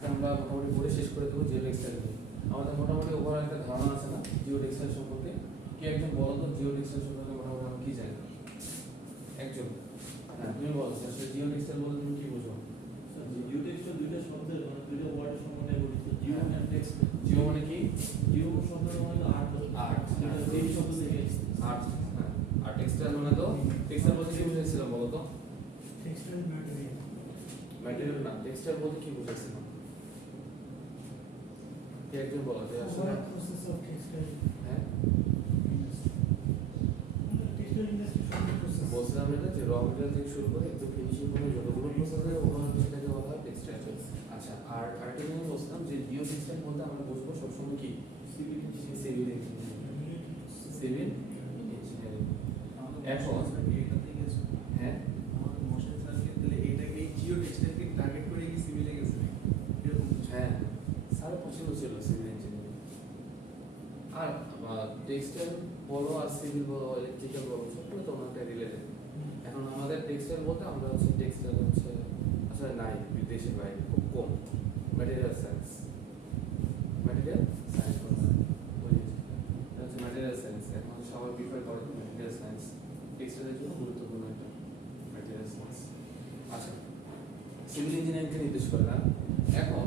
আজকে আমরা মোটামুটি পড়ে শেষ করে দেবো জিও টেক্সটাইল নিয়ে। আমাদের মোটামুটি ওভারঅল একটা ধারণা আছে না জিও টেক্সটাইল সম্পর্কে? কি একজন বলো তো জিও টেক্সটাইল সম্পর্কে মোটামুটি আমরা কি জানি? একজন, হ্যাঁ তুমি বলো আসলে জিও টেক্সটাইল বলতে তুমি কি বুঝো? জিও টেক্সটাইল দুইটা শব্দের মানে দুইটা ওয়ার্ডের সমন্বয়ে গঠিত। জিও মানে টেক্সটাইল, জিও মানে কি? জিও শব্দের মানে আর্ট, আর্ট, এই শব্দ থেকে আর্ট, হ্যাঁ। আর টেক্সটাইল মানে তো টেক্সটাইল বলতে কি বুঝাইছিলাম বলো তো? Textile material. ম্যাটেরিয়াল না, টেক্সটাইল বলতে কি বুঝাইছিলাম? কি একজন বলো যে আসলে প্রসেস অফ টেক্সটাইল। হ্যাঁ টেক্সটাইল ইন্ডাস্ট্রি সব প্রসেস। বলছিলাম এটা যে র মেটেরিয়াল থেকে শুরু করে একদম ফিনিশিং পর্যন্ত যতগুলো প্রসেস হয় ওভারঅল সেটাকে বলা হয় টেক্সটাইল। আচ্ছা, আর আরেকটা জিনিস বলছিলাম যে জিও টেক্সটাইল বলতে আমরা বুঝবো সবসময় কি সিভিল ইঞ্জিনিয়ারিং, সিভিল ইঞ্জিনিয়ারিং। এখন হ্যাঁ হ্যাঁ স্যার পছন্দ ছিল সিভিল ইঞ্জিনিয়ারিং। আর টেক্সটাইল বলো আর সিভিল বলো ইলেকট্রিক্যাল বলো সবগুলো তো অনেকটা রিলেটেড। এখন আমাদের টেক্সটাইল বলতে আমরা হচ্ছে টেক্সটাইল হচ্ছে আসলে নাই বিদেশের বাইরে খুব কম। ম্যাটেরিয়াল সায়েন্স, ম্যাটেরিয়াল সায়েন্স বলা হয় ওই এটা হচ্ছে ম্যাটেরিয়াল সায়েন্স। এখন সবাই প্রিফার করে তো ম্যাটেরিয়াল সায়েন্স, টেক্সটাইলের জন্য গুরুত্বপূর্ণ একটা ম্যাটেরিয়াল সায়েন্স। আচ্ছা, সিভিল ইঞ্জিনিয়ারিংকে নির্দেশ করে না। এখন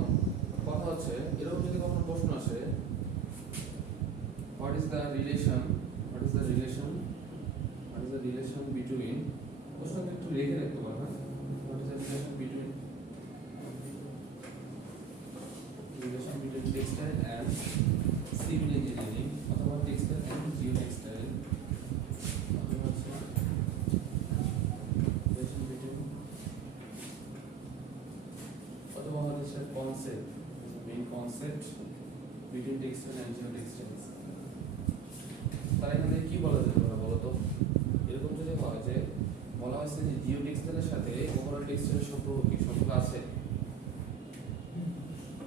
কথা হচ্ছে এরকম যদি কখনো প্রশ্ন আসে what is the relation between প্রশ্নটা একটু লিখে রাখতে পারবেন what is the relation between textile and civil engineering অথবা textile and geotextile অথবা হচ্ছে relation between অথবা হচ্ছে concept main concept between textile and geotextiles। তার এখানে কি বলা যেতে পারে বলো তো? এরকম যদি হয় যে বলা হয়েছে যে জিও টেক্সটাইলের সাথে ওভারঅল টেক্সটাইলের সম্পর্ক কি সম্পর্ক আছে?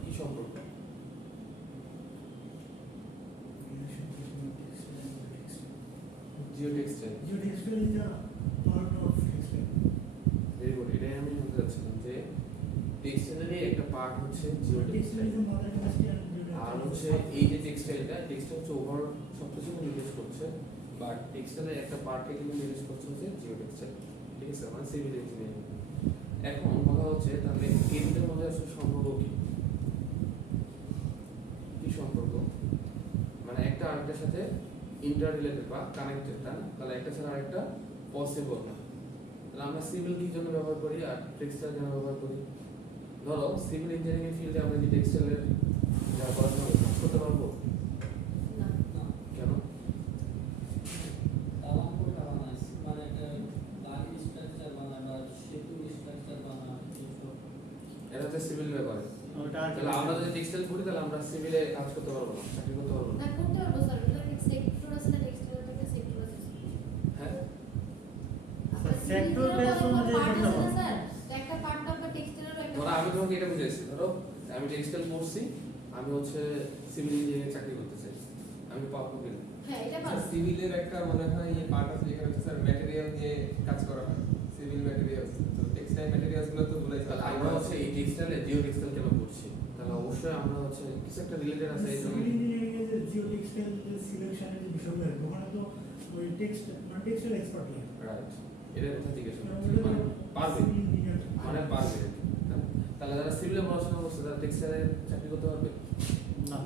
কি সম্পর্ক? Geo textile, geo textile is a part of textile. Very good. এটাই আমি বলতে চাচ্ছিলাম যে টেক্সটাইলেরই একটা পার্ট হচ্ছে geo textile textile. Is a mother industry আর হচ্ছে এই যে টেক্সটাইলটা হচ্ছে ওভারঅল সবকিছু নির্দেশ করছে, বাট টেক্সটাইলের একটা পার্টকে কিন্তু নির্দেশ করছে হচ্ছে জিও টেক্সটাইল। ঠিক আছে, মানে সিভিল ইঞ্জিনিয়ারিং। এখন কথা হচ্ছে তাহলে এই দুটোর মধ্যে আসলে সম্পর্ক কি? কি সম্পর্ক? মানে একটা আরেকটার সাথে ইন্টার রিলেটেড বা কানেক্টেড, না? তাহলে একটা ছাড়া আরেকটা পসিবল না। তাহলে আমরা সিভিল কি জন্য ব্যবহার করি আর টেক্সটাইল কেন ব্যবহার করি? ধরো সিভিল ইঞ্জিনিয়ারিং এর ফিল্ডে আমরা কি টেক্সটাইলের যা পড়াশোনা করতে পারবো? কেন? এটা হচ্ছে সিভিল ব্যাপারে। তাহলে আমরা যদি টেক্সটাইল পড়ি তাহলে আমরা সিভিলে কাজ করতে পারবো না, চাকরি করতে পারবো না। না করতে পারবো স্যার, ওটা ঠিক সেক্টর আছে না টেক্সটাইল একটা সেক্টর আছে। হ্যাঁ সেক্টর বেস অনুযায়ী করতে হবে। স্যার একটা পার্ট অফ দ্য টেক্সটাইলের একটা ধরো আমি তোমাকে এটা বুঝাইছি, ধরো আমি টেক্সটাইল পড়ছি, আমি হচ্ছে সিভিল ইঞ্জিনিয়ারিং চাকরি করতে চাই, আমি পাবো কিনা? হ্যাঁ এটা পারবো। সিভিলের একটা মনে হয় এই পার্ট আছে যেখানে হচ্ছে স্যার ম্যাটেরিয়াল নিয়ে কাজ করা হয়, সিভিল ম্যাটেরিয়ালস। তো টেক্সটাইল ম্যাটেরিয়ালস গুলো তো বলাই তাহলে আমরা হচ্ছে এই টেক্সটাইলে জিও টেক্সটাইল কেন পড়ছি? তাহলে অবশ্যই আমরা হচ্ছে কিছু একটা রিলেটেড আছে এই জন্য। সিভিল ইঞ্জিনিয়ারিং এর যে জিও টেক্সটাইল সিলেকশনের যে বিষয়গুলো আছে ওখানে তো ওই টেক্সটাইল এক্সপার্ট লাগে। রাইট, এটা কথা জিজ্ঞেস কারণ করছি, ওটা মানে পারবে, সিভিল ইঞ্জিনিয়ার মানে পারবে। তাহলে যারা সিভিলে পড়াশোনা করছে তারা টেক্সটাইলে চাকরি করতে পারবে না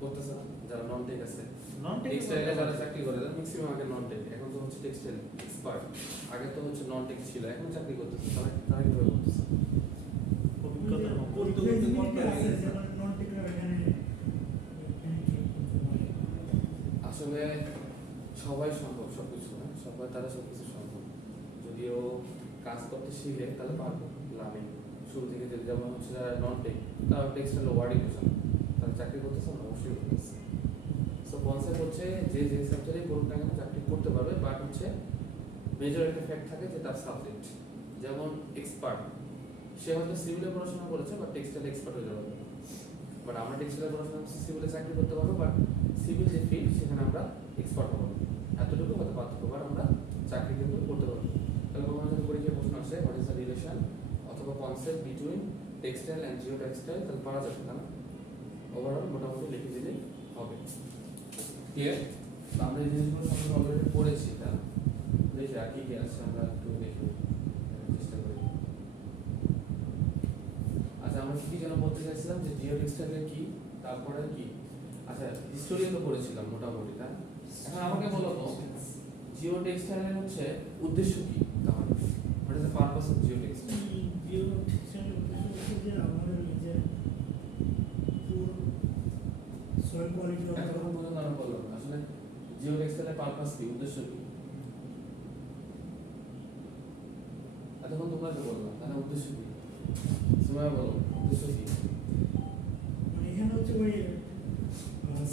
করতেছে না? যারা নন টেক আছে নন টেক্সটাইলে যারা চাকরি করে তারা ম্যাক্সিমাম আগে নন টেক, এখন তো হচ্ছে টেক্সটাইল এক্সপার্ট। আগে তো হচ্ছে নন টেক ছিল, এখন চাকরি করতেছে, তারা তারা কিভাবে করতেছে? অভিজ্ঞতা করতে আছে করতে যেমন নন টেকরা এখানে আসলে সবাই সম্ভব সবকিছু না, সবাই তারা সবকিছু সম্ভব। যদিও কাজ করতে শিখে তাহলে পারবে লাভে। শুরু থেকে যেমন হচ্ছে যারা নন টেক তারা টেক্সটাইল ওয়ার্ডই বোঝে না, তারা চাকরি করতেছে না, অবশ্যই করতেছে। সো কনসেপ্ট হচ্ছে যে যে সেক্টরেই করুক না কেন চাকরি করতে পারবে, বাট হচ্ছে মেজর একটা ফ্যাক্ট থাকে যে তার সাবজেক্ট। যেমন এক্সপার্ট, সে হয়তো সিভিলে পড়াশোনা করেছে বাট টেক্সটাইল এক্সপার্ট হয়ে যাবে। বাট আমরা টেক্সটাইলে পড়াশোনা করছি, সিভিলে চাকরি করতে পারবো, বাট সিভিল যে ফিল্ড সেখানে আমরা এক্সপার্ট হবো। এতটুকু হয়তো পার্থক্য, বাট আমরা চাকরি কিন্তু করতে পারবো। তাহলে কখনো যদি পরীক্ষায় প্রশ্ন আসে হোয়াট ইজ দ্য রিলেশন অথবা concept between textile and geo textile তাহলে পারা যাবে না ওভারঅল মোটামুটি লিখে দিলেই হবে ক্লিয়ার আমরা এই জিনিসগুলো সম্পর্কে অলরেডি পড়েছি না দেখি আর কি কি আছে আমরা একটু দেখি চেষ্টা করি আচ্ছা আমরা কি যেন বলতে চাইছিলাম যে জিও টেক্সটাইলের কি তারপরে কি আচ্ছা হিস্টোরি তো পড়েছিলাম মোটামুটি না এখন আমাকে বলো তো জিও টেক্সটাইলের হচ্ছে উদ্দেশ্য কি তাহলে what is the purpose of geo textile geo টেক্সটাইলের উদ্দেশ্য হচ্ছে যে আমাদের যে সয়েল কোয়ালিটি এখন পর্যন্ত আমরা বললাম না। আসলে জিও টেক্সটাইলের পারপাস কি উদ্দেশ্য কি এতক্ষণ তোমরা তো বললাম তাহলে উদ্দেশ্য কি সময় বলো উদ্দেশ্য কি মানে এখানে হচ্ছে ওই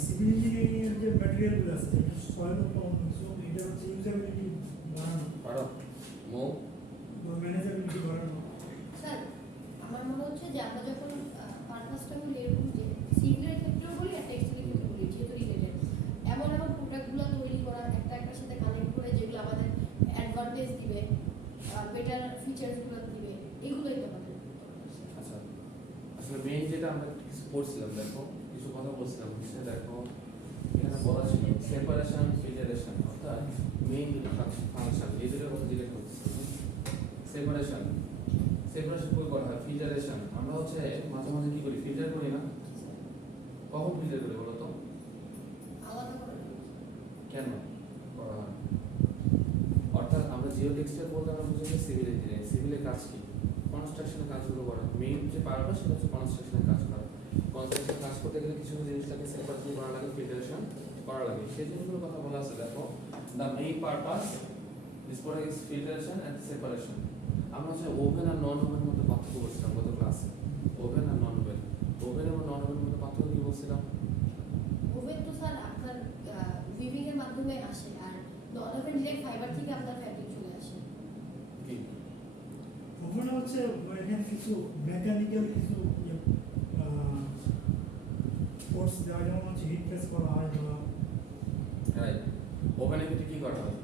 সিভিল ইঞ্জিনিয়ারিং এর যে ম্যাটেরিয়ালগুলো আছে যেটা সয়েল পাউন্ড সো এটা হচ্ছে ইউজেবিলিটি বাড়ানো পারো মো বা ম্যানেজেবিলিটি বাড়ানো। স্যার আমার মনে হচ্ছে যে আমরা যখন পারপাসটা বলি এরকম যে সিভিলের ক্ষেত্রেও বলি আর টেক্সটাইলের ক্ষেত্রেও বলি যেহেতু রিলেটেড এমন এমন প্রোডাক্টগুলো তৈরি করা একটা একটার সাথে কানেক্ট করে যেগুলো আমাদের অ্যাডভান্টেজ দিবে বেটার ফিচার্সগুলো দিবে এগুলোই তো আমাদের আচ্ছা আসলে মেইন যেটা আমরা কিছু পড়ছিলাম দেখো কিছু কথা বলছিলাম সেটা দেখো এখানে বলা ছিল সেপারেশন ফিল্টারেশন অর্থাৎ মেইন দুটো ফাংশন এই দুটোর কথা জিজ্ঞেস করছি সেপারেশন সেপারেশন কই করা হয় ফিল্টারেশন আমরা হচ্ছে মাঝে মাঝে কি করি ফিল্টার করি না কখন ফিল্টার করি বলো তো আলাদা করে কেন করা হয় অর্থাৎ আমরা জিও টেক্সটাইল বলতে আমরা বুঝি সিভিল ইঞ্জিনিয়ারিং সিভিলের কাজ কি কনস্ট্রাকশনের কাজগুলো করা মেইন যে পারপাস সেটা হচ্ছে কনস্ট্রাকশনের কাজ করা কনস্ট্রাকশনের কাজ করতে গেলে কিছু জিনিসটাকে সেপারেশন করা লাগে ফিল্টারেশন করা লাগে সেই জিনিসগুলোর কথা বলা আছে দেখো the main purpose this product is filtration and separation আমরা হচ্ছে ওভেন আর নন ওভেনের মধ্যে পার্থক্য বলছিলাম গত ক্লাসে ওভেন আর নন ওভেন ওভেন এবং নন ওভেনের মধ্যে পার্থক্য কি বলছিলাম ওভেন তো স্যার আপনার উইভিং এর মাধ্যমে আসে আর নন ওভেন ডিরেক্ট ফাইবার থেকে আপনার ফ্যাব্রিক চলে আসে কি ওখানে হচ্ছে এখানে কিছু মেকানিক্যাল কিছু ফোর্স দেওয়া যেমন হচ্ছে হিট প্রেস করা হয় বা রাইট ওভেনে কিন্তু কি করা হয়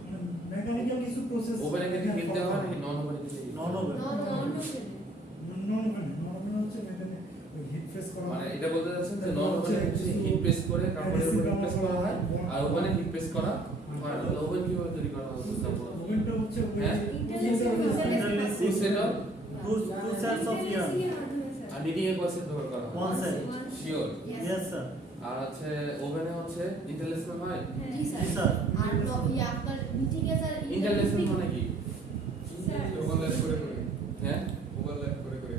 মেকানিক্যাল কিছু প্রসেস ওভেনে কিন্তু হিট দেওয়া হয় নাকি নন ওভেনে কিন্তু non woven non woven non woven হচ্ছে মেকানিক্যাল হিট প্রেস করা মানে হয় এটা বলতে যাচ্ছেন যে নন ওভেনে হিট প্রেস করে কাপড়ের উপর হিট প্রেস করা হয় আর ওভেনে হিট প্রেস করা হয় না ওভেন কিভাবে তৈরি করা হয় বুঝতে পারবো ওভেনটা হচ্ছে হ্যাঁ? Two set of Two sets of yarn. আর নিডিং এর প্রসেস ব্যবহার করা হয় One set. Sure Yes, sir. আর হচ্ছে ওভেনে হচ্ছে ইন্টারলেসমেন্ট হয় জি Yes, স্যার sir. আর আপনার মিটিং এ স্যার ইন্টারলেসমেন্ট মানে কি ওভারল্যাপ করে করে হ্যাঁ ওভারল্যাপ করে করে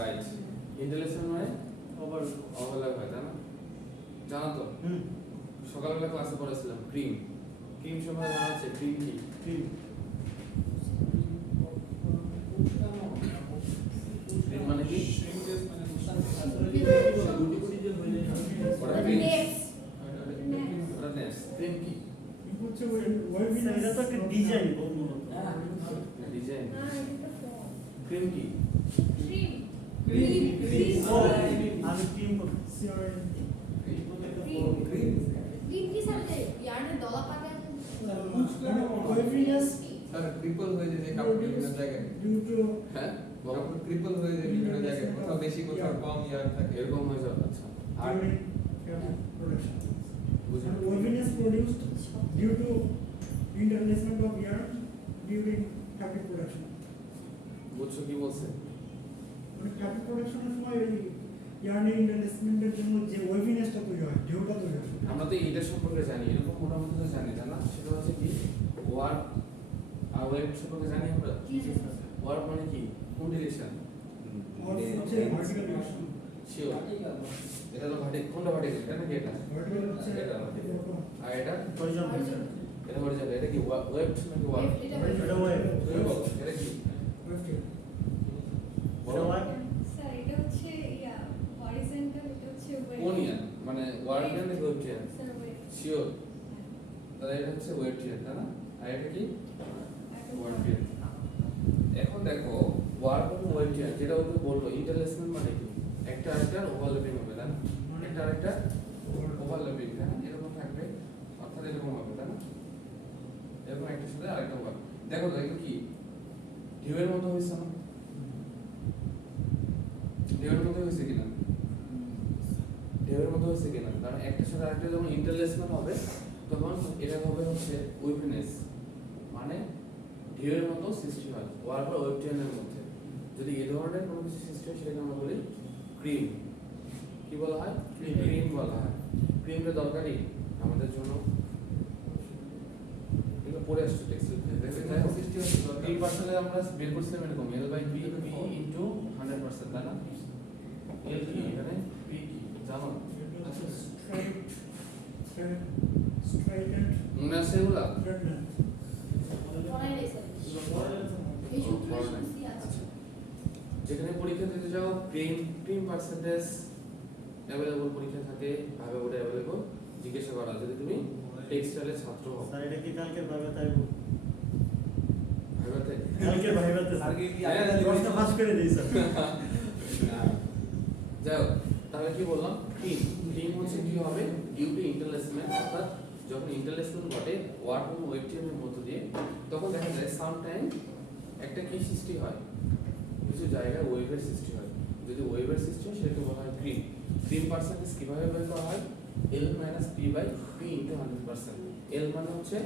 রাইট ইন্টারলেসমেন্ট মানে Over. ওভারল্যাপ হয় তাই না জানো তো Hmm. সকালবেলা ক্লাসে পড়েছিলাম ক্রিম ক্রিম সবাই জানা আছে ক্রিম কি Cream. ক্রিম মানে কি গুটি যে হয়ে যায় ওটা ক্রিম ওটা নেক্সট ক্রিম কি হচ্ছে ওই ওয়েবিং Sir, এটা তো একটা ডিজাইন মূলত। ডিজাইন ক্রিম কি ও, আমি ক্রিম করব। সিআরএম ক্রিম কি স্যার যে ইয়ার্নের দলা পাকে ওয়েবিংস স্যার ক্রিপল হয়ে যায় যে কাপড় বিভিন্ন জায়গায় ডিউ টু হ্যাঁ বলো কাপড় ক্রিপল হয়ে যায় বিভিন্ন জায়গায় কোথাও বেশি কোথাও কম ইয়ার থাকে এরকম হয়ে যাবে আচ্ছা আর production. বুঝুন And weaving is produced due to interlacement of yarn during fabric production. বুঝছো কি বলছে মানে fabric production এর সময় এই yarn-এর interlacement এর জন্য যে weaviness-টা তৈরি হয়, ঢেউটা তৈরি হয়। আমরা তো এইটা সম্পর্কে জানি এরকম মোটামুটি তো জানি জানা সেটা হচ্ছে কি ওয়ার্ক আর ওয়েব সম্পর্কে জানি আমরা জি স্যার ওয়ার্ক মানে কি কোন ডিরেকশন Or হচ্ছে vertical direction. শিওর এটা তো ভার্টিক কোনটা ভার্টিক এটা নাকি এটা Vertical হচ্ছে এটা vertical। এরকম। আর এটা Horizontal. এটা হরিজন্টাল এটা কি ওয়েব নাকি ওয়ার্ক এটা এটা wave. তুমি বলো এটা কি Vertical. বলো এটা wave? স্যার এটা হচ্ছে ইয়া হরিজন্টাল এটা হচ্ছে কোন ইয়ার মানে ওয়ার্ক ইয়ার নাকি ওয়েব ইয়ার স্যার ওয়েভ শিওর তাহলে এটা হচ্ছে ওয়েব ইয়ার তাই না আর এটা কি ওয়ার্ক ইয়ার এখন দেখো ওয়ার্ক এবং ওয়েব ইয়ার যেটা ওকে বললো ইন্টারলেসমেন্ট মানে কি একটা আরেকটার ওভারল্যাপিং হবে তাই না একটা আরেকটার ওভারল্যাপিং তাই না এরকম থাকবে অর্থাৎ এরকম হবে তাই না এরকম একটা সাথে আরেকটা হবে দেখো তো এটা কি ঢেউয়ের মতো হয়েছে না ঢেউ হয়েছে কিনা, ঢেউয়ের মতো হয়েছে কিনা, কারণ একটা সাথে আরেকটা যখন ইন্টারলেসমেন্ট হবে তখন এটা হবে হচ্ছে উইভনেস, মানে ঢেউয়ের মতো সৃষ্টি হয় ওয়ার বা ওয়েব ট্রেনের মধ্যে। যদি এই ধরনের কোনো কিছু সৃষ্টি হয় সেটাকে আমরা বলি ক্রিম। কি বলা হয়? ক্রিম বলা হয়। ক্রিমটা দরকারি আমাদের জন্য, এগুলো পড়ে আসছে টেক্সটাইল সৃষ্টি হচ্ছে এই পার্সেন্টে আমরা বের করছিলাম এরকম L বাই P ইনটু 100%, তাই না? L কি এখানে, P কি জানো? আচ্ছা, স্ট্রাইডেন্ট মনে আছে এগুলা? থ্রেডল্যান্ড পড়াই নাই স্যার এই সূত্রে শুনছি আছে। আচ্ছা, যেখানে পরীক্ষা দিতে যাও ক্রিম পার্সেন্টেজ অ্যাভেলেবল পরীক্ষা থাকে, ভাবে ওটা অ্যাভেলেবল জিজ্ঞাসা করা যদি তুমি টেক্সটাইলের ছাত্র হও। স্যার এটা কি কালকে ভাবে তাই ভাইবাতে কালকে ভাইবাতে স্যার আগে কি হ্যাঁ, দশটা পাস করে দিই স্যার। যাই হোক, তাহলে কি বললাম, ক্রিম হচ্ছে কি হবে, ডিউ টু ইন্টারলেসমেন্ট, অর্থাৎ যখন ইন্টারলেসমেন্ট ঘটে ওয়ার্ড এবং ওয়েব ট্রেনের মধ্য দিয়ে, তখন দেখা যায় সামটাইম একটা কি সৃষ্টি হয়, কিছু জায়গায় ওয়েভের সৃষ্টি হয়। যদি ওয়েভের সৃষ্টি হয় সেটাকে বলা হয় ক্রিম। ক্রিম পার্সেন্টেজ কিভাবে বের করা হয়? L minus P by P into 100%. L মানে হচ্ছে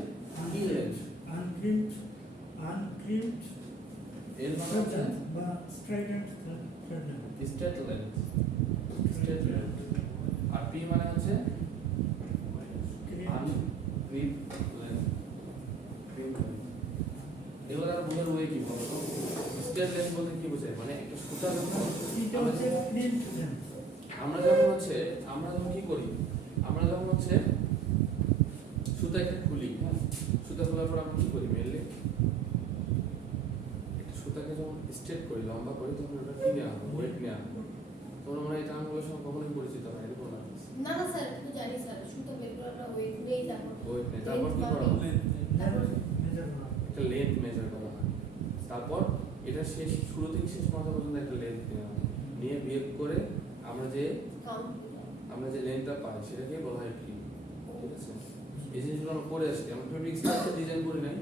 কি লেন্থ, আনক্রিমড L মানে হচ্ছে বা স্ট্রাইডেন্ট থ্রেডল্যান্ড স্ট্রেট লেন্থ, স্ট্রেট লেন্থ, আর P মানে হচ্ছে আনক্রিম লেন্থ, ক্রিম লেন্থ। এগুলো তারা বোঝার ওয়ে কি বলতো? স্ট্রেট লেন্থ বলতে কি বোঝায়, মানে একটা সুতা যখন এটা হচ্ছে প্রিন্ট লেন্থ আমরা যখন কি করি, আমরা যখন সুতা একটা খুলি, হ্যাঁ, সুতা খোলার পর আমরা কি করি মেনলি, একটা সুতাকে যখন স্ট্রেট করি, লম্বা করি, তখন ওটা কি নেওয়া হয়, ওয়েট নেওয়া হয়। তোমরা মনে হয় এটা আমাদের সঙ্গে কখনোই পরিচিত হয় এরকম না? না না স্যার একটু জানি স্যার সুতো বের করে আমরা ওয়েট নেই তারপর ওয়েট নেই, তারপর কি করা হয়? তারপর মেজার করা একটা লেন্থ মেজার করা হয়। তারপর এটা শেষ, শুরু থেকে শেষ মাথা পর্যন্ত একটা লেন্থ নেওয়া হয়, নিয়ে বিয়োগ করে আমরা যে লেন্থটা পাই সেটাকে বলা হয় ক্রিম। ঠিক আছে, এই জিনিসগুলো আমরা পড়ে আসছি, আমরা ফেব্রিক স্ট্রাকচার ডিজাইন করি নাই।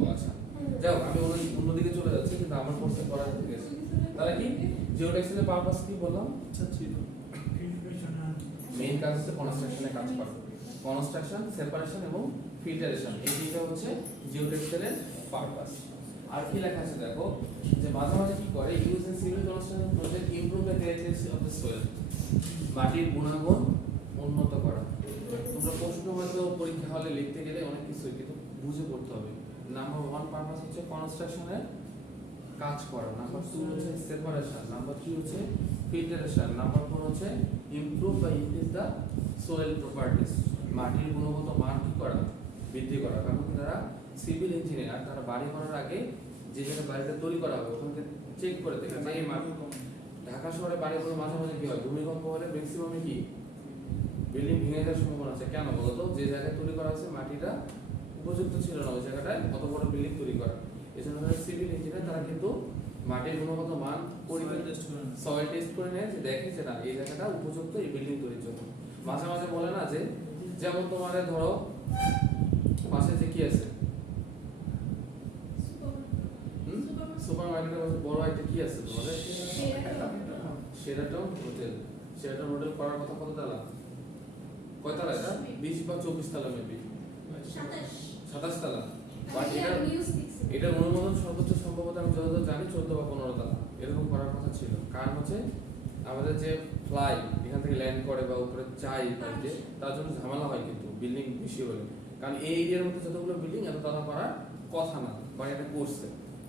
ও আচ্ছা, যাও আমি অন্যদিকে চলে যাচ্ছি, কিন্তু আমার কোর্সে করা হয়ে গেছে। তাহলে কি জিওটেক্সটাইলের পারপাস কি বললাম? আচ্ছা ছিল ফিল্ট্রেশন আর মেইন কাজ হচ্ছে কনস্ট্রাকশনে কাজ করা, কনস্ট্রাকশন, সেপারেশন এবং ফিল্টারেশন, এই তিনটা হচ্ছে জিওটেক্সটাইলের পারপাস। আর কি লেখা আছে দেখো, যে মাঝে মাঝে কি করে, use in civil construction project improve the characteristics of the soil, মাটির গুণাগুণ উন্নত করা। তোমরা প্রশ্ন হয়তো পরীক্ষা হলে লিখতে গেলে অনেক কিছু কিন্তু বুঝে পড়তে হবে। নাম্বার 1 পারপাস হচ্ছে কনস্ট্রাকশনের কাজ করা, নাম্বার 2 হচ্ছে সেপারেশন, নাম্বার 3 হচ্ছে ফিল্টারেশন, নাম্বার 4 হচ্ছে ইমপ্রুভ বা ইনক্রিজ দ্য সোয়েল প্রপার্টিস, মাটির গুণগত মান কি করা, বৃদ্ধি করা। কারণ যারা সিভিল ইঞ্জিনিয়ার তারা বাড়ি করার আগে যে জায়গায় বাড়িটা তৈরি করা হবে ওখানে চেক করে দেখে যে এই ঢাকা শহরে বাড়িগুলো মাঝে মাঝে কি হয়, ভূমিকম্প হলে ম্যাক্সিমামে কি বিল্ডিং ভেঙে যাওয়ার সম্ভাবনা আছে। কেন বলতো? যে জায়গায় তৈরি করা আছে মাটিটা উপযুক্ত ছিল না ওই জায়গাটায় অত বড় বিল্ডিং তৈরি করা। এই জন্য সিভিল ইঞ্জিনিয়ার তারা কিন্তু মাটির গুণগত মান সয়েল টেস্ট করে নেয়, যে দেখে যে না এই জায়গাটা উপযুক্ত এই বিল্ডিং তৈরির জন্য। মাঝে মাঝে বলে না যে, যেমন তোমাদের ধরো পাশে যে কি আছে সুপার মার্কেটের পাশে বড় একটা কি আছে তোমাদের, সেরাটন হোটেল। সেরাটন হোটেল করার কথা কত তালা, কয় তালা এটা? 20 বা 24 তালা মেবি, 27 তালা। বাট এটার অনুমোদন সর্বোচ্চ সম্ভবত আমি যতদূর জানি 14 বা 15 তালা এরকম করার কথা ছিল। কারণ হচ্ছে আমাদের যে ফ্লাই এখান থেকে ল্যান্ড করে বা উপরে চাই যে তার জন্য ঝামেলা হয় কিন্তু বিল্ডিং বেশি হলে। কারণ এই এরিয়ার মধ্যে যতগুলো বিল্ডিং এত তালা করার কথা না, বা এটা করছে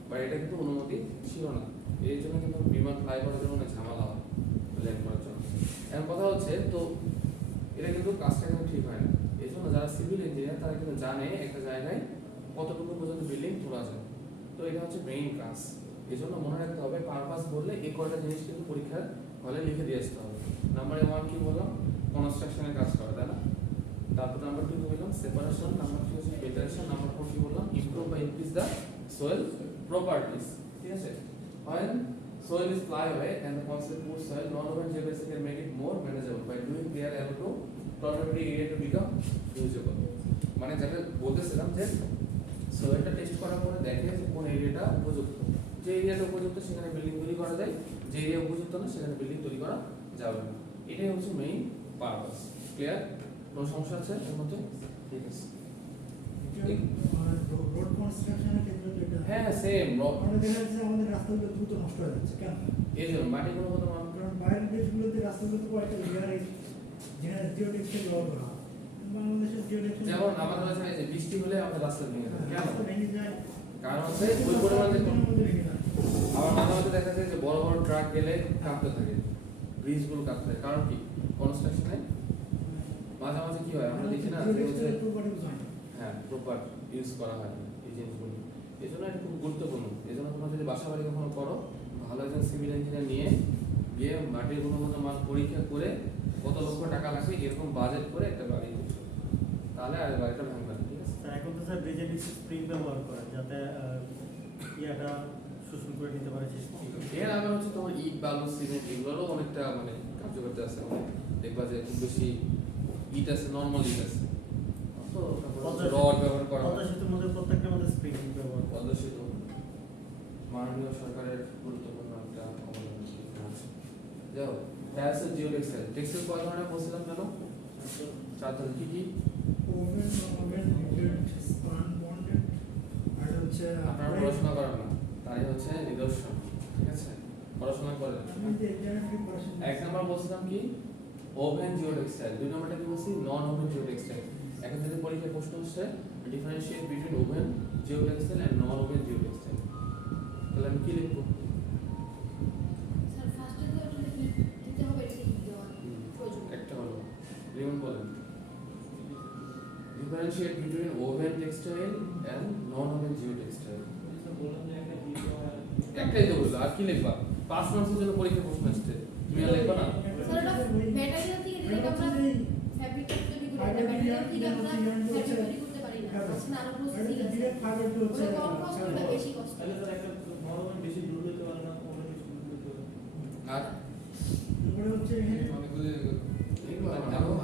বা এটা কিন্তু অনুমতি ছিল না। এই জন্য কিন্তু বিমান ফ্লাই করার জন্য অনেক ঝামেলা হয় ল্যান্ড করার জন্য। এখন কথা হচ্ছে তো এটা কিন্তু কাজটা কিন্তু ঠিক হয় না। এই জন্য যারা সিভিল ইঞ্জিনিয়ার তারা কিন্তু জানে একটা জায়গায় কতটুকু পর্যন্ত বিল্ডিং তোলা যায়। তো এটা হচ্ছে মেইন কাজ। এই জন্য মনে রাখতে হবে পারপাস বললে এই কয়টা জিনিস কিন্তু পরীক্ষার হলে লিখে দিয়ে আসতে হবে। নাম্বার 1 কি বললাম, কনস্ট্রাকশনের কাজ করা, তাই না? তারপর নাম্বার 2 কি বললাম, সেপারেশন, নাম্বার 3 হচ্ছে ফিল্টারেশন, নাম্বার 4 কি বললাম, ইমপ্রুভ বা ইনক্রিজ দ্য সোয়েল প্রপার্টিস। ঠিক আছে, when soil is fly away and the constant poor soil non-open geography can make it more manageable by doing they are able to tolerate area to become usable। মানে যেটা বলতেছিলাম যে সোয়েলটা test করার পরে দেখে যে কোন এরিয়াটা উপযুক্ত, যে যে এরিয়াটা উপযুক্ত সেখানে বিল্ডিং তৈরি করা যায়, যে এরিয়া উপযুক্ত না সেখানে বিল্ডিং তৈরি করা যাবে না। এটাই হচ্ছে মেইন পারপাস। ক্লিয়ার? কোনো সমস্যা আছে এর মধ্যে? ঠিক আছে। রোড কনস্ট্রাকশনের ক্ষেত্রে তো এটা হ্যাঁ সেম আমরা দেখা যাচ্ছে আমাদের রাস্তাগুলো দ্রুত নষ্ট হয়ে যাচ্ছে কেন? এই জন্য মাটি গুণগত মান। কারণ বাইরের দেশগুলোতে রাস্তাগুলোতে কয়েকটা লেয়ারে যেখানে জিও টেক্সটাইল ব্যবহার করা হয়, বাংলাদেশের জিও টেক্সটাইল যেমন আমাদের কাছে এই যে বৃষ্টি হলে আমাদের রাস্তা ভেঙে যায়, কেন? রাস্তা ভেঙে যায়, কারণ হচ্ছে ওই পরিমাণে মধ্যে ভেঙে যায়। আবার মাঝে মাঝে দেখা যায় যে বড় বড় ট্রাক গেলে কাঁপতে থাকে, ব্রিজগুলো কাঁপতে থাকে, কারণ কি? কনস্ট্রাকশনে মাঝে মাঝে কি হয় আমরা দেখি না জিও যে হচ্ছে টেক্সটাইল প্রপার্টি বুঝায় না। হ্যাঁ প্রপার ইউজ করা হয় না এই জিনিসগুলো। এই জন্য এটা খুব গুরুত্বপূর্ণ। এই জন্য তোমরা যদি বাসা বাড়ি কখনো করো, ভালো একজন সিভিল ইঞ্জিনিয়ার নিয়ে গিয়ে মাটির গুণগত মান পরীক্ষা করে কত লক্ষ টাকা লাগবে এরকম বাজেট করে একটা বাড়ি করছো, তাহলে আর বাড়িটা ভাঙবে না। ঠিক আছে? স্যার এখন তো স্যার ব্রিজের নিচে স্প্রিং ব্যবহার করে যাতে ইয়াটা শোষণ করে নিতে পারে যে এর আবার হচ্ছে তোমার ইট বালু সিমেন্ট এগুলোরও অনেকটা মানে কার্যকরতা আছে। মানে দেখবা যে খুব বেশি ইট আছে, নর্মাল ইট আছে, তো তারপর রড ব্যবহার করা হয়। পদ্মা সেতুর মধ্যে প্রত্যেকটার মধ্যে স্প্রিং ব্যবহার করে। পদ্মা সেতু মাননীয় সরকারের গুরুত্বপূর্ণ একটা অবদান আছে। যাও টায়ার্স জিও টেক্সটাইল। টেক্সটাইল কয় ধরনের বলছিলাম কেন? চার ধরনের। কি কি? ওভেন, নিউক্লিয়েট, স্পান বন্ডেড, আর হচ্ছে আপনারা পড়াশোনা করেন না, তাই হচ্ছে নিদর্শন। ঠিক আছে? পড়াশোনা করেন। আমি যে এক্সামে পড়াশোনা এক নাম্বার বলছিলাম কি? Woven geo textile. দুই নাম্বারটা কি বলছি? Non woven geo textile. এখন থেকে পরীক্ষায় প্রশ্ন হচ্ছে differentiate between woven geo textile and non woven geo textile. তাহলে আমি কি লিখবো? স্যার ফার্স্টে তো এটা দিতে হবে, এটা কি দেওয়া প্রয়োজন? একটা হলো রিমন বলেন differentiate between woven textile and non woven geo textile. বললাম যে একটা কি হয় একটাই তো বললো, আর কি লিখবা? 5 মার্কসের জন্য পরীক্ষা প্রশ্ন আসছে, তুমি আর লিখবা না? স্যার এটা ম্যাটেরিয়াল থেকে যেটা আমরা ফ্যাব্রিক তৈরি করি, এটা ম্যাটেরিয়াল থেকে আমরা ফ্যাব্রিক তৈরি করতে পারি না। আসলে আরো প্রসেসিং আছে। ডিরেক্ট ফাইবার টু হচ্ছে ওটা কম কষ্ট না বেশি কষ্ট? তাহলে স্যার একটা নরমাল বেশি দ্রুত হতে পারে না, ওটা বেশি দ্রুত হতে পারে। আর তারপরে হচ্ছে এখানে অনেকগুলো এগুলো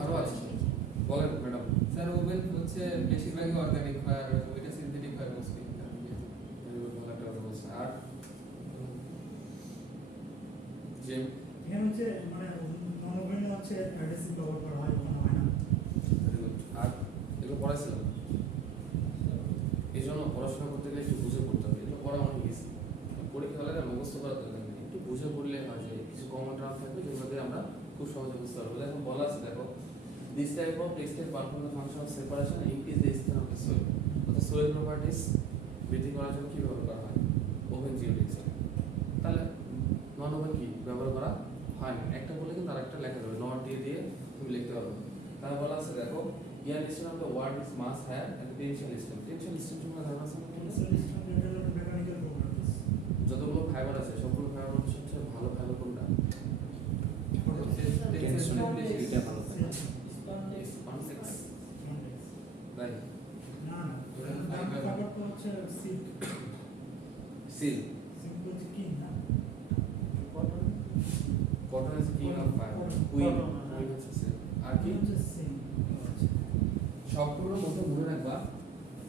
আরো আছে। বলেন ম্যাডাম। স্যার ওভেন হচ্ছে বেশিরভাগই অর্গানিক হয় আর ওইটা সিনথেটিক হয় মোস্টলি। ভালো একটা কথা বলছেন। আর যে এখানে হচ্ছে মানে নন ওভেনে হচ্ছে অ্যাডহেসিভ ব্যবহার করা হয়, মনে হয় না। very good। আর এগুলো পড়াইছিলাম, এই জন্য পড়াশোনা করতে গেলে একটু বুঝে পড়তে হবে। এগুলো পড়া অনেক ইজি, পরীক্ষা হলে না মুখস্থ করার দরকার নেই, একটু বুঝে পড়লে হয় যে কিছু কমন টার্ম থাকবে যেগুলো দিয়ে আমরা খুব সহজে বুঝতে পারবো। এখন বলা আছে দেখো, this type of textile perform the function of separation and increase the strength of the soil. অর্থাৎ soil properties বৃদ্ধি করার জন্য কি ব্যবহার করা হয়? Oven geo textile. তাহলে নন ওভেন কি ব্যবহার করা হয় না, একটা বলে কিন্তু আরেকটা লেখা যাবে, নট দিয়ে দিয়ে তুমি লিখতে পারবে। তাহলে বলা আছে দেখো, year listen of the word is mass higher and tension listen. Tension listen তোমরা ধারণা আছে না? মেকানিক্যাল প্রপার্টিজ যতগুলো ফাইবার আছে সবগুলো ফাইবার মধ্যে সবচেয়ে ভালো ফাইবার কোনটা? এটা ভালো থাকে। স্পন্সেক্স, রাইট? না না ফাইবার তো হচ্ছে সিল্ক, সিল। সিল্ক হচ্ছে কি না cotton is king of fibre, queen হচ্ছে সিল। আর কি? হচ্ছে সিল্ক। সবগুলোর মধ্যে মনে রাখবা,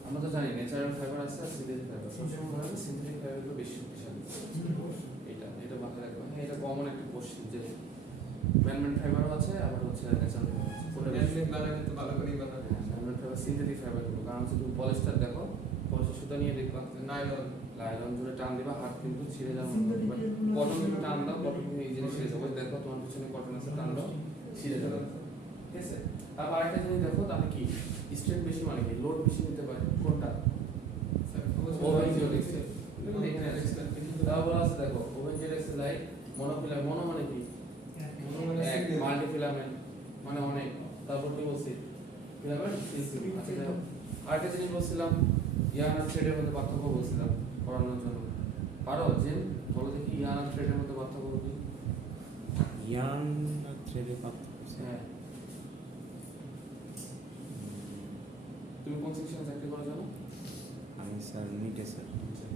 আমরা তো জানি ন্যাচারাল ফাইবার আছে আর সিনথেটিক ফাইবার। সবসময় মনে রাখবে সিনথেটিক ফাইবারগুলো বেশি শক্তিশালী। এটা এটা মাথায় রাখবা। হ্যাঁ, এটা কমন একটা কোশ্চেন যে ম্যানমেড ফাইবারও আছে আবার হচ্ছে ন্যাচারাল ফাইবার আছে। কোনটা বেশি? ম্যানমেড বানালে তো ভালো করেই বানাবে। ম্যানমেড ফাইবার সিনথেটিক ফাইবারগুলো, কারণ হচ্ছে তুমি পলিস্টার দেখো, পলিস্টার সুতা নিয়ে দেখবা নাইলন লাইলন জুড়ে টান দিবা, হাত কিন্তু ছিঁড়ে যাবে। Synthetic বাট এগুলো কটন কিন্তু টান দাও, কটন কিন্তু ইজিলি ছিঁড়ে যাবে। দেখো তোমার পিছনে কটন আছে, টান দাও ছিঁড়ে যাবে। ঠিক আছে? তারপর আরেকটা জিনিস দেখো, তাহলে কি স্ট্রেন বেশি মানে কি লোড বেশি নিতে পারে কোনটা? Woven Jio textile. দেখুন এখানে আছে। তারপর বলা আছে দেখো, woven Jio textile like monofilament. Mono মানে কি? এক। মাল্টিফিলামেন্ট মানে অনেক। তারপর কি বলছি? Filament silk. আচ্ছা দেখো, আরেকটা জিনিস বলছিলাম, ইয়ার্ন আর থ্রেডের মধ্যে পার্থক্য বলছিলাম পড়ানোর জন্য। পারো যে বলো দেখি ইয়ার্ন আর থ্রেডের মধ্যে পার্থক্য কি? ইয়ার্ন আর থ্রেডের পার্থক্য হ্যাঁ, তুমি কোন সেকশনে চাকরি করো জানো? আমি স্যার নিটে স্যার।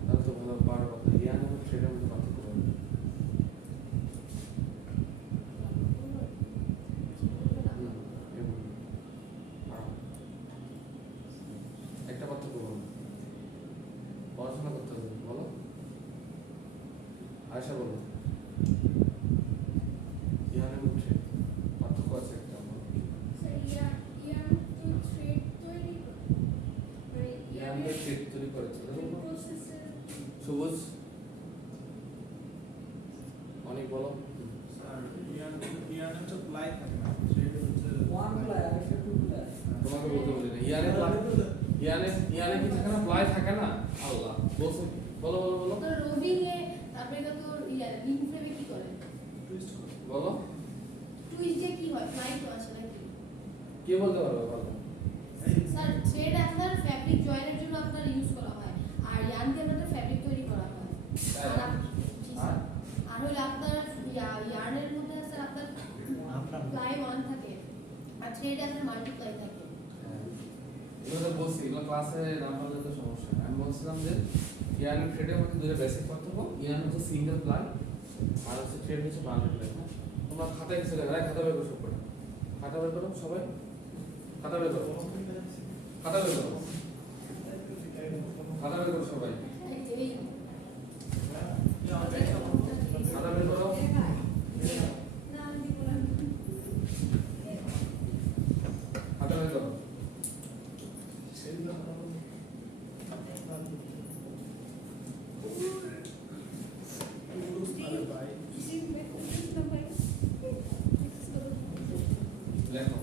তাহলে তো ভালো পারো কথা। ইয়ার্ন আর থ্রেডের মধ্যে পার্থক্য বলো। একটা পার্থক্য বলো, পড়াশোনা করতে হবে বলো। আয়শা বলো ইয়ানের মধ্যে পার্থক্য আছে একটা বলো। স্যার ইয়ার তো থ্রেড তৈরি মানে ইয়ানকে ট্রেড তৈরি করেছিল প্রসেসের সবুজ অনেক বলো স্যার ইয়ার হচ্ছে প্লাই থাকে না থ্রেড হচ্ছে তোমাকে বলতে বলি না ইয়ানে কি থাকে না প্লাই থাকে না আল্লাহ বলছো কি? বলো বলো বলো তো রোবিং এ তারপরে তো রিং ফ্রেমে কি করে টুইস্ট করে বলো টুইস্টে কি হয় ফ্লাই তো আসে নাকি কে বলতে পারবে বলো স্যার থ্রেড আপনার ফ্যাব্রিক জয়েনের জন্য আপনার ইউজ করা হয় আর ইয়ার্ন দিয়ে আপনার ফ্যাব্রিক তৈরি করা হয় আর জি স্যার আর হলো আপনার ইয়ার্নের মধ্যে স্যার আপনার প্লাই ওয়ান থাকে আর থ্রেডে আপনার মাল্টিপ্লাই থাকে এগুলো তো বলছি এগুলো ক্লাসে না পারলে তো সমস্যা নেই। আমি বলছিলাম যে ইয়ান থ্রেডের মধ্যে দুটো বেসিক পার্থক্য ইয়ান হচ্ছে সিঙ্গেল প্লাই আর হচ্ছে থ্রেড হচ্ছে বান্ডেল প্লাই। হ্যাঁ তোমরা খাতায় কিছু লেখা খাতা বের করো সব করে খাতা বের করো সবাই খাতা বের করো খাতা বের করো খাতা বের করো সবাই এই খাতা বের করো নাম দিব না খাতা বের করো লেখো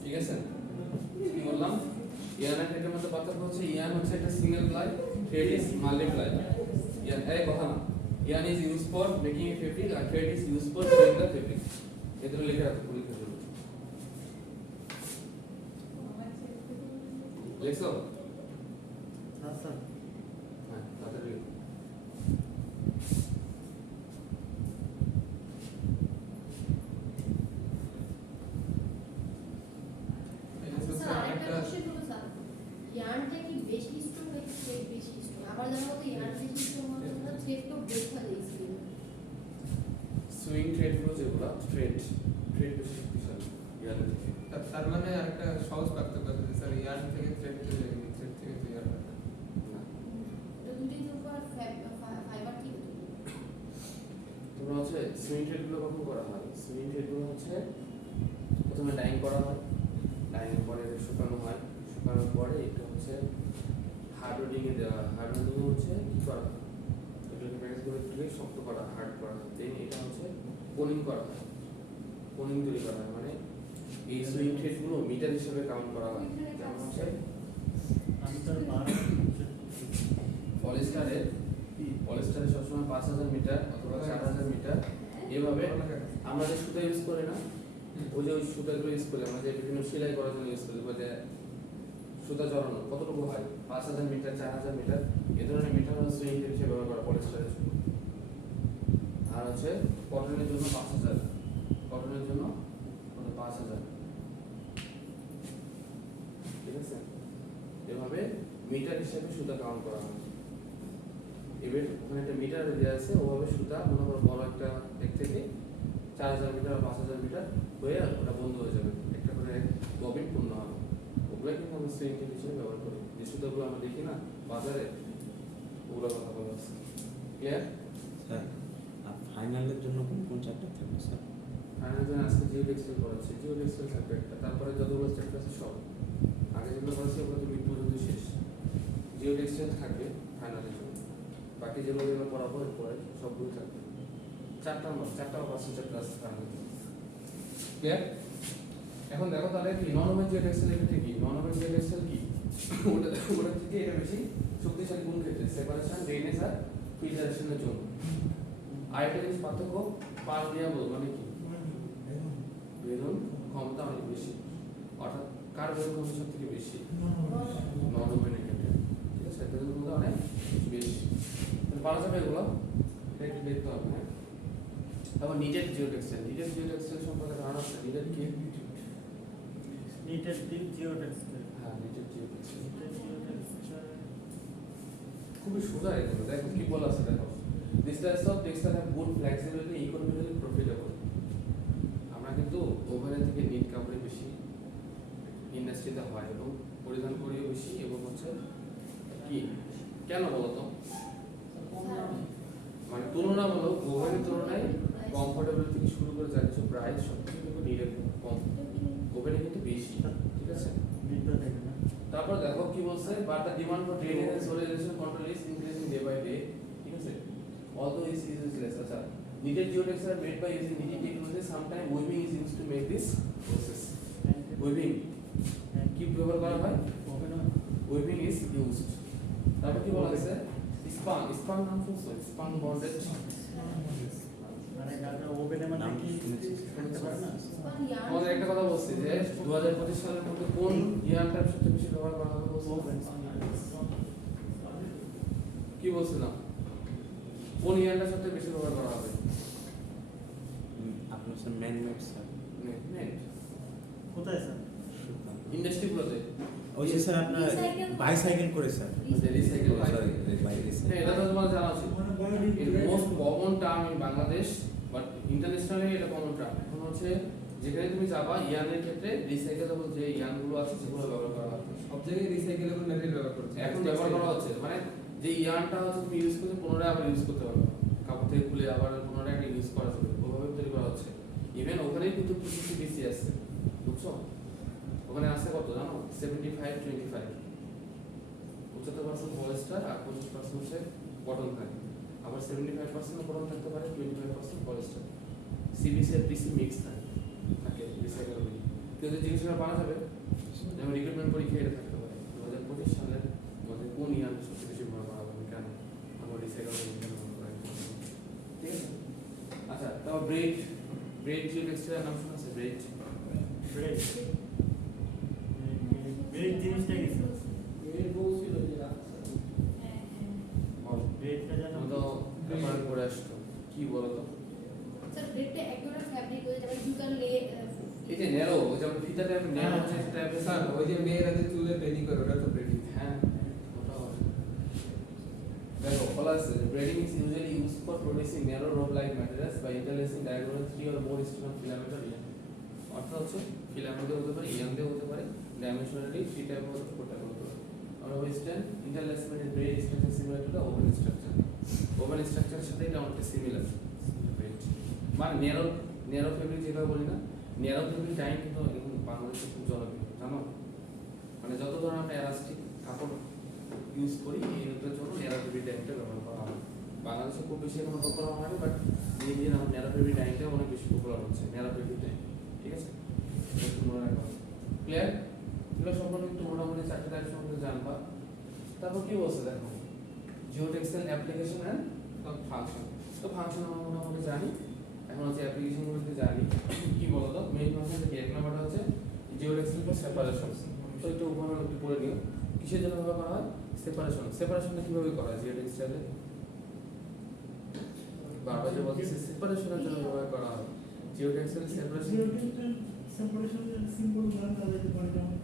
ঠিক আছে কি বললাম ইয়ান আর থ্রেডের মধ্যে পার্থক্য হচ্ছে ইয়ান হচ্ছে একটা single ply thread is multiply yarn এই কথা না yarn is use for making a fabric আর thread is use for saving the fabric এগুলো লিখে রাখো লিখে রাখো লিখছো আচ্ছা হ্যাঁ তাড়াতাড়ি লিখো স্যার আরেকটা কোশ্চেন হলো স্যার ইয়ার্নটা কি বেশি স্ট্রং নাকি থ্রেড বেশি স্ট্রং আমার জানা মতে ইয়ার্ন বেশি স্ট্রং হচ্ছে না থ্রেড তো বেশি যায় স্কিন সুইং থ্রেড গুলো যেগুলো থ্রেড বেশি শক্তিশালী ইয়ানের থেকে তার মানে আরেকটা সহজ পার্থক্য আছে যে স্যার ইয়ার্ন থেকে থ্রেড চলে গেছে থ্রেড থেকে তো ইয়ার্ন না তো দুটোই তো উপর ফাইবার ঠিক আছে তোমরা হচ্ছে সুইং থ্রেড গুলো কখন করা হয় সুইং থ্রেড গুলো হচ্ছে প্রথমে ডাইং করা হয় ডাইং এর পরে এটা শুকানো হয় শুকানোর পরে এটা হচ্ছে হার্ড রোডিং এ দেওয়া হয় হার্ড রোডিং হচ্ছে কি করা হয় এটাকে প্যাকেজ করে তুলে শক্ত করা হার্ড করা হয় দেন এটা হচ্ছে কোনিং করা হয় কোনিং তৈরি করা হয় মানে এই সুইং থ্রেড গুলো মিটার হিসেবে কাউন্ট করা হয় যেমন হচ্ছে আমি তার বার পলিস্টারে সবসময় 5000 মিটার অথবা 4000 মিটার এভাবে আমরা যে সুতা ইউজ করি না ওই যে ওই সুতাগুলো ইউজ করি আমরা যে বিভিন্ন সেলাই করার জন্য ইউজ করি যে সুতা জড়ানো কতটুকু হয় 5000 মিটার 4000 মিটার এই ধরনের মিটার হচ্ছে সুইং থ্রেড হিসেবে ব্যবহার করা পলিস্টারের জন্য আর হচ্ছে কটনের জন্য 5000 কটনের জন্য 5000 ঠিক আছে এভাবে মিটার হিসেবে সুতা কাউন্ট করা হয় এবার ওখানে একটা মিটার দেওয়া আছে ওভাবে সুতা মনে করো বড় একটা দিক থেকে 4000 মিটার বা 5000 মিটার হয়ে ওটা বন্ধ হয়ে যাবে একটা করে ববিন পূর্ণ হবে ওগুলো কিন্তু আমরা সুইং থ্রেড হিসেবে ব্যবহার করি যে সুতাগুলো আমরা দেখি না বাজারে ওগুলো কথা বলা আছে ক্লিয়ার স্যার আর ফাইনালের জন্য কোন কোন চ্যাপ্টার থাকবে স্যার ফাইনাল জন্য আজকে জিও টেক্সটাইল পড়াচ্ছি জিও টেক্সটাইল থাকবে একটা তারপরে যতগুলো চ্যাপ্টার আছে সব আগে যেগুলো পড়াচ্ছি ওগুলো তো মিড পর্যন্ত শেষ জিও টেক্সটাইল থাকবে ফাইনালের জন্য, বাকি যেগুলো যেগুলো পড়াবো এরপরে সবগুলো থাকবে। 4টা পার্সেন্টেজ ক্লাস ফাইনালের জন্য। ক্লিয়ার? এখন দেখো তাহলে কি নন ওভেন জিও টেক্সটাইল ক্ষেত্রে কি? নন ওভেন জিও টেক্সটাইল কি? ওটা থেকে এটা বেশি শক্তিশালী কোন ক্ষেত্রে? সেপারেশন, ড্রেনেজ আর ফিল্টারেশনের জন্য। আরেকটা জিনিস পার্থক্য, পারমিয়াবল মানে কি? বেলুন ক্ষমতা অনেক বেশি, অর্থাৎ কার বেলুন ক্ষমতা সব থেকে বেশি? নন ওভেনের ক্ষেত্রে, ঠিক আছে? বেলুন ক্ষমতা অনেক বেশি। তাহলে পারা যাবে এগুলো, এটা একটু দেখতে হবে। হ্যাঁ, তারপর knitted geo textile. Knitted geo textile সম্পর্কে ধারণা আছে? নিটেড কি? Knitted geo textile. হ্যাঁ, নিটেড জিও টেক্সটাইল খুবই সোজা এগুলো। দেখো কি বলা আছে, দেখো this types of textile have good flexibility, economically profitable. আমরা কিন্তু ওভারের থেকে নিট কাপড়ে বেশি ইন্ডাস্ট্রিতে হয় এবং পরিধান করিও বেশি, এবং হচ্ছে কি কেন বলতো? মানে তুলনামূলক ওভারের তুলনায় কমফোর্টেবল থেকে শুরু করে যা কিছু প্রাইস সব কিছু কিন্তু নিটেড কম, ওভেনে কিন্তু বেশি, ঠিক আছে? নিটটা দেখে না। তারপর দেখো কি বলছে, but the demand for drainage and solarisation control is increasing day by day, ঠিক আছে? Although is less. আচ্ছা, knitted geotextile made by using knitted technology, sometime weaving is used to make this process. Weaving কি ব্যবহার করা হয়? Weaving is used. তারপর কি বলা আছে? স্পান, স্পান নাম শুনছো? Spun bonded. মানে দাদা ওভেনে মানে কি করতে পারে না? আমাদের একটা কথা বলছি যে 2025 সালের মধ্যে কোন ইয়ারটা সবচেয়ে বেশি ব্যবহার করা হবে বলছো? কি বলছিলাম? কোন ইয়ারটা সবচেয়ে বেশি ব্যবহার করা হবে? আপনার sir man made sir. Net কোথায় স্যার? ইন্ডাস্ট্রিগুলোতে। ওই যে স্যার আপনার বাইসাইকেল করে স্যার। রিসাইকেল। সরি হ্যাঁ, এটা তো তোমার জানা উচিত। এর most common term in Bangladesh, but internationally এটা কমন টার্ম। এখন হচ্ছে যেখানে তুমি যাবা ইয়ানের ক্ষেত্রে রিসাইকেলেবল যে ইয়ানগুলো আছে সেগুলো ব্যবহার করা হবে। সব জায়গায় রিসাইকেলেবল ম্যাটেরিয়াল ব্যবহার করছে এখন ব্যবহার করা হচ্ছে, মানে যে ইয়ানটা হচ্ছে তুমি ইউজ করতে পুনরায় আবার ইউজ করতে পারবে, কাপড় থেকে খুলে আবার পুনরায় একটা ইউজ করা যাবে, ওভাবে তৈরি করা হচ্ছে। ইভেন ওখানেই কিন্তু প্রযুক্তি বেশি আছে, বুঝছো? ওখানে আছে কত জানো? 75-25 75% পলিস্টার আর 25% হচ্ছে কটন থাকে। আবার 75% কটন থাকতে পারে, 25% পলিস্টার। সিবিসি আর পিসি মিক্স থাকে রিসাইকেলেবল। কিন্তু জিনিসটা পাওয়া যাবে, যেমন রিক্রুটমেন্ট পরীক্ষা এটা থাকতে পারে 2025 সালের মধ্যে কোন ইয়ার সবচেয়ে বেশি ব্যবহার করা হবে, কেন আমরা রিসাইকেলেবল কেন ব্যবহার করা হবে, ঠিক আছে? আচ্ছা, তারপর ব্রেড জিও টেক্সটাইল নাম শোনা আছে? ব্রেড ব্রেড ব্রেড জিনিসটা কি স্যার? এই বলছিল যে রাখছে। ব্রেডটা জানো? তো ব্যাপার করে আসতো কি বলতো? স্যার ব্রেডটা এক ধরনের ফ্যাব্রিক হয়ে যাবে, ইউ ক্যান লে এই যে ন্যারো, ওই যেমন ফিতা টাইপের ন্যারো হচ্ছে সেটা স্যার ওই যে মেয়েরা যে চুলে বেনি করে ওটা তো ব্রেডিং। হ্যাঁ, ওটা হবে। দেখো বলা আছে যে braiding is usually used for producing narrow rope like materials by interlacing diagonal 3 or more strands of filament or yarn। অর্থাৎ হচ্ছে ফিলামেন্ট হতে পারে, ইয়ান দিয়ে হতে পারে, ডাইমেনশনালি 3 টাইপ হতে পারে, 4 টাইপ হতে পারে। আর western interlacement in braid structure similar to the woven structure. Woven স্ট্রাকচারের সাথে এটা অনেকটা সিমিলার। মানে ন্যারো ফেব্রিক যেটা বলি না, ন্যারো ফেব্রিক ডাইং কিন্তু এখন বাংলাদেশে খুব জনপ্রিয়, জানো? মানে যত ধরনের আমরা এলাস্টিক কাপড় ইউজ করি এইটার জন্য ন্যারো ফেব্রিক ডাইংটা ব্যবহার করা হয়। বাংলাদেশে খুব বেশি এখন পপুলার হয় না, বাট দিন দিন আমার ন্যারো ফেব্রিক ডাইংটা অনেক বেশি পপুলার হচ্ছে, ন্যারো ফেব্রিক ডাইং, ঠিক আছে? ক্লিয়ার? এগুলো সম্পর্কে একটু মোটামুটি 4টা টাইপ সম্পর্কে জানবা। তারপর কি বলছে দেখো, geo textile application and function. তো ফাংশন আমরা মোটামুটি জানি, এখন হচ্ছে অ্যাপ্লিকেশনগুলোতে জানি। কি বলতো মেইন ফাংশন থেকে এক নাম্বারটা হচ্ছে জিও টেক্সটাইল সেপারেশন। তো একটু উদাহরণ একটু পড়ে নিও, কিসের জন্য ব্যবহার করা হয়? সেপারেশন। সেপারেশনটা কিভাবে করা হয় জিও টেক্সটাইলে? বারবার যে বলতেছি সেপারেশনের জন্য ব্যবহার করা হয়। জিও টেক্সটাইল সেপারেশন সেপারেশনের সিম্বল উদাহরণ তাদের মানে যেমন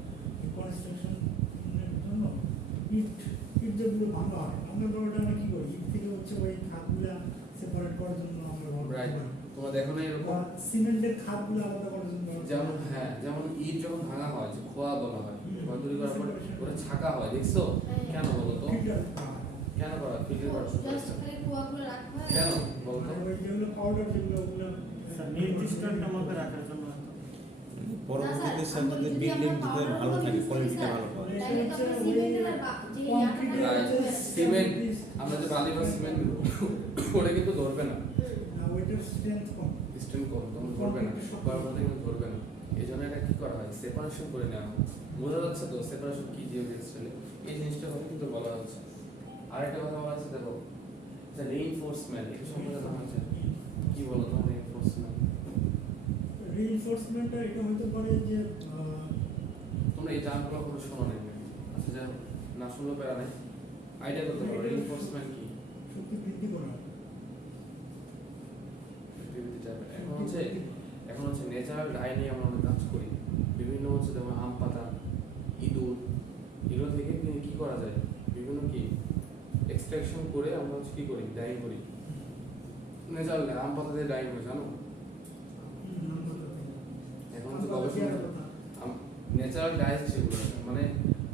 কনস্ট্রাকশনের জন্য ইট যেগুলো ভাঙা হয়, আমরা ওটা আমরা কি করি? ইট থেকে হচ্ছে ওই খাতগুলা সেপারেট করার জন্য আমরা রাইট। তোমরা দেখো না এরকম সিমেন্টের খাতগুলো আলাদা করার জন্য যেমন, হ্যাঁ, যেমন ইট যখন ভাঙা হয়, যে খোয়া বলা হয়, খোয়া তৈরি করার পর ওটা ছাকা হয়, দেখছো? কেন বলো তো? কেন করা? ফিল্টার করার জাস্ট খালি কুয়াগুলো রাখা হয়। কেন বলো তো? যেগুলো পাউডার যেগুলো ওগুলো স্যার নির্দিষ্ট একটা মাপে রাখার জন্য। পরবর্তীতে স্যার তাদের বিল্ডিং দিতে ভালো থাকে, কোয়ালিটিটা ভালো হয়। তাহলে তো আমরা সিমেন্টের আর যে ইয়াটা সিমেন্ট আমরা যে বালি বা সিমেন্ট ওটা কিন্তু ধরবে না, ওইটার স্ট্রেংথ কম। ডিস্টেন্স কম, তখন ধরবে না, করার মধ্যে কিন্তু ধরবে না। এই জন্য এটা কি করা হয়, সেপারেশন করে নেওয়া হয়। বোঝা যাচ্ছে তো সেপারেশন কি জিওটেক্সটাইলে, এই জিনিসটা হবে কিন্তু বলা হচ্ছে। আর একটা কথা বলা আছে দেখো, যে রিইনফোর্সমেন্ট, এটা সম্পর্কে জানা আছে কি বলো তোমার রিইনফোর্সমেন্ট? রিইনফোর্সমেন্টটা এটা হতে পারে যে তোমরা এই টার্মগুলো কোনো শোনো নাই, আচ্ছা যা না শুনলেও প্যারা নাই, আইডিয়া করতে পারো রিইনফোর্সমেন্ট কি। শক্তি বৃদ্ধি করা। এখন হচ্ছে ন্যাচারাল ডাই নিয়ে আমরা অনেক কাজ করি, বিভিন্ন হচ্ছে যেমন আম পাতা, ইঁদুর, এগুলো থেকে কি করা যায়, বিভিন্ন কি এক্সট্রাকশন করে আমরা হচ্ছে কি করি, ডাই করি। ন্যাচারাল ডাই, আম পাতা দিয়ে ডাই হয় জানো। এখন হচ্ছে গবেষণা ন্যাচারাল ডাইস যেগুলো মানে